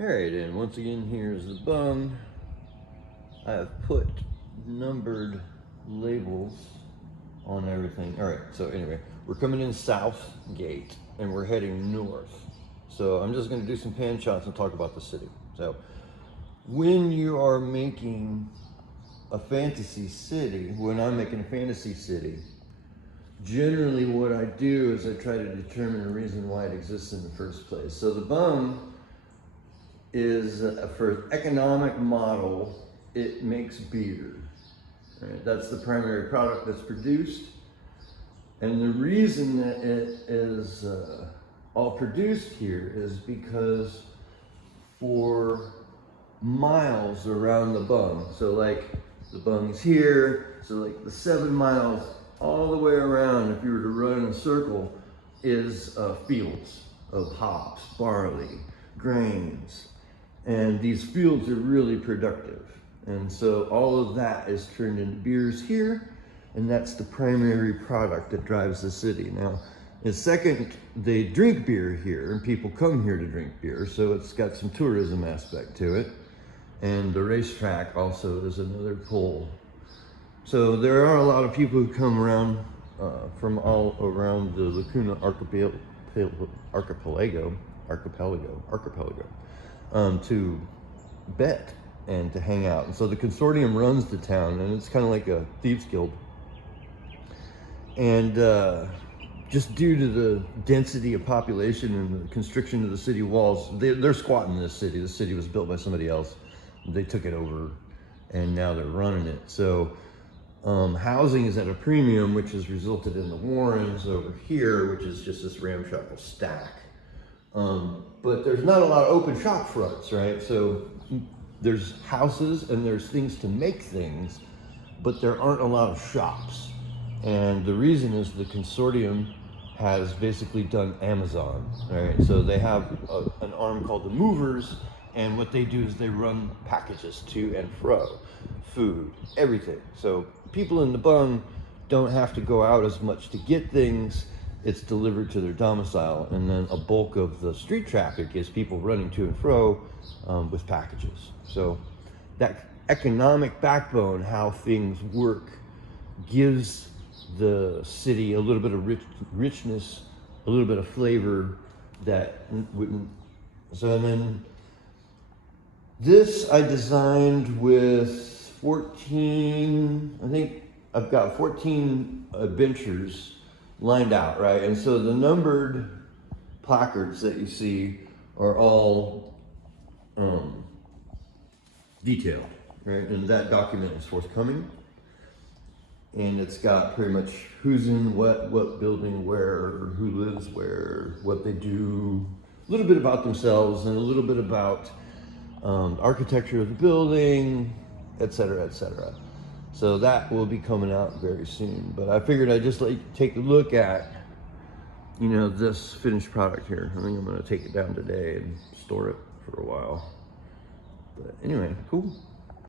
Alright, and once again, here's the bung. I have put numbered labels on everything. Alright, so anyway, we're coming in South Gate and we're heading north. So I'm just going to do some pan shots and talk about the city. So when you are making a fantasy city, when I'm making a fantasy city, generally what I do is I try to determine the reason why it exists in the first place. So the bung is for economic model, it makes beer. Right? That's the primary product that's produced. And the reason that it is all produced here is because for miles around the bung, so like the bung's here, so like the 7 miles all the way around, if you were to run in a circle, is fields of hops, barley, grains. And these fields are really productive. And so all of that is turned into beers here, and that's the primary product that drives the city. Now, the second, they drink beer here, and people come here to drink beer, so it's got some tourism aspect to it. And the racetrack also is another pull. So there are a lot of people who come around from all around the Lacuna archipelago, to bet and to hang out. And so the consortium runs the town, and it's kind of like a thieves guild. And just due to the density of population and the constriction of the city walls, they're squatting this city. The city was built by somebody else. They took it over, and now they're running it. So housing is at a premium, which has resulted in the Warrens over here, which is just this ramshackle stack. But there's not a lot of open shop fronts, right? So there's houses and there's things to make things, but there aren't a lot of shops. And the reason is the consortium has basically done Amazon, right? So they have an arm called the Movers, and what they do is they run packages to and fro, food, everything. So people in the bung don't have to go out as much to get things. It's delivered to their domicile, and then a bulk of the street traffic is people running to and fro with packages. So that economic backbone, how things work, gives the city a little bit of richness, a little bit of flavor that wouldn't. So then this I designed with 14, I think I've got 14 adventures lined out, right? And so the numbered placards that you see are all detailed, right? And that document is forthcoming. And it's got pretty much who's in what building where, who lives where, what they do, a little bit about themselves, and a little bit about architecture of the building, et cetera, et cetera. So that will be coming out very soon. But I figured I'd just take a look at, this finished product here. I think I'm gonna take it down today and store it for a while. But anyway, cool.